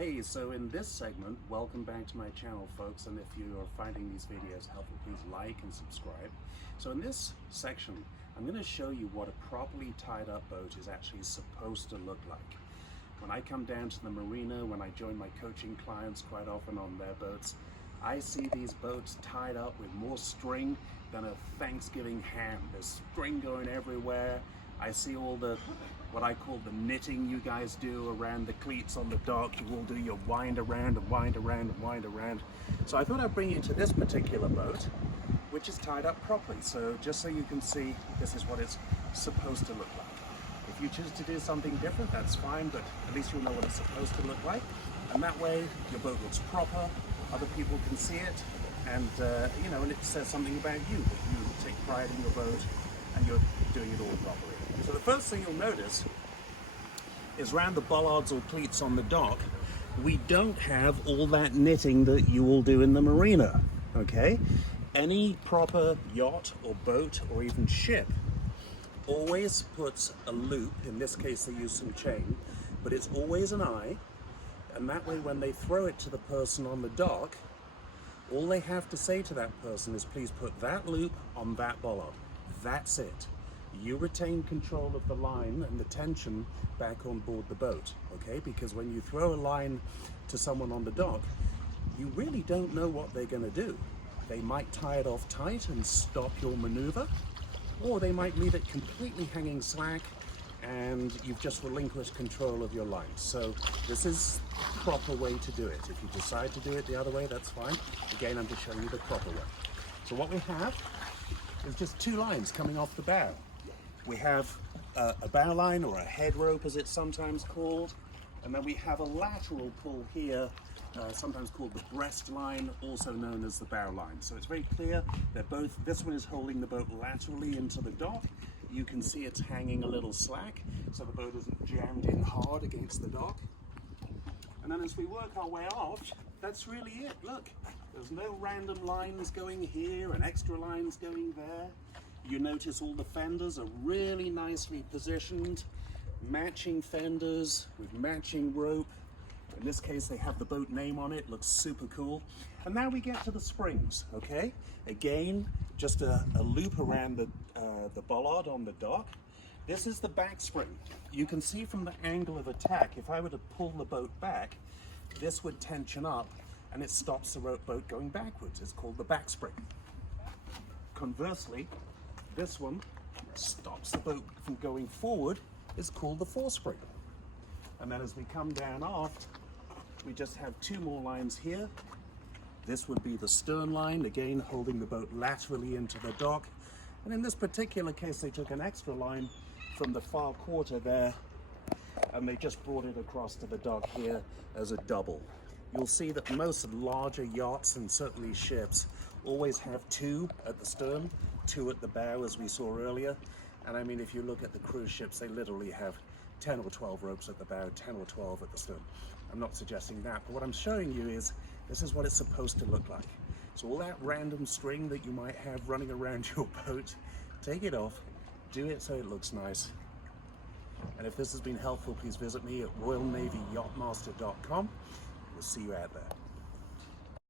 Hey, so in this segment, welcome back to my channel, folks, and if you are finding these videos helpful, please like and subscribe. So in this section, I'm going to show you what a properly tied up boat is actually supposed to look like. When I come down to the marina, when I join my coaching clients quite often on their boats, I see these boats tied up with more string than a Thanksgiving ham. There's string going everywhere. I see all the, what I call the knitting you guys do around the cleats on the dock. You all do your wind around and wind around and wind around. So I thought I'd bring you to this particular boat, which is tied up properly. So just so you can see, this is what it's supposed to look like. If you choose to do something different, that's fine, but at least you'll know what it's supposed to look like. And that way, your boat looks proper, other people can see it, and and it says something about you, that you take pride in your boat and you're doing it all properly. So the first thing you'll notice is around the bollards or cleats on the dock, we don't have all that knitting that you all do in the marina, okay? Any proper yacht or boat or even ship always puts a loop. In this case they use some chain, but it's always an eye, and that way when they throw it to the person on the dock, all they have to say to that person is, please put that loop on that bollard. That's it. You retain control of the line and the tension back on board the boat, okay? Because when you throw a line to someone on the dock, you really don't know what they're going to do. They might tie it off tight and stop your maneuver, or they might leave it completely hanging slack and you've just relinquished control of your line. So this is the proper way to do it. If you decide to do it the other way, that's fine. Again, I'm just showing you the proper way. So what we have is just two lines coming off the bow. We have a bow line, or a head rope as it's sometimes called, and then we have a lateral pull here, sometimes called the breast line, also known as the bow line. So it's very clear that both, this one is holding the boat laterally into the dock. You can see it's hanging a little slack, so the boat isn't jammed in hard against the dock. And then as we work our way off, that's really it. Look, there's no random lines going here and extra lines going there. You notice all the fenders are really nicely positioned, matching fenders with matching rope. In this case, they have the boat name on it, looks super cool. And now we get to the springs, okay? Again, just a loop around the bollard on the dock. This is the back spring. You can see from the angle of attack, if I were to pull the boat back, this would tension up and it stops the boat going backwards. It's called the back spring. Conversely, this one stops the boat from going forward. It's called the forespring. And then as we come down aft, we just have two more lines here. This would be the stern line, again holding the boat laterally into the dock. And in this particular case, they took an extra line from the far quarter there, and they just brought it across to the dock here as a double. You'll see that most larger yachts, and certainly ships, always have two at the stern, two at the bow, as we saw earlier. And I mean, if you look at the cruise ships, they literally have 10 or 12 ropes at the bow, 10 or 12 at the stern. I'm not suggesting that, but what I'm showing you is, this is what it's supposed to look like. So all that random string that you might have running around your boat, take it off, do it so it looks nice. And if this has been helpful, please visit me at royalnavyyachtmaster.com. We'll see you out there.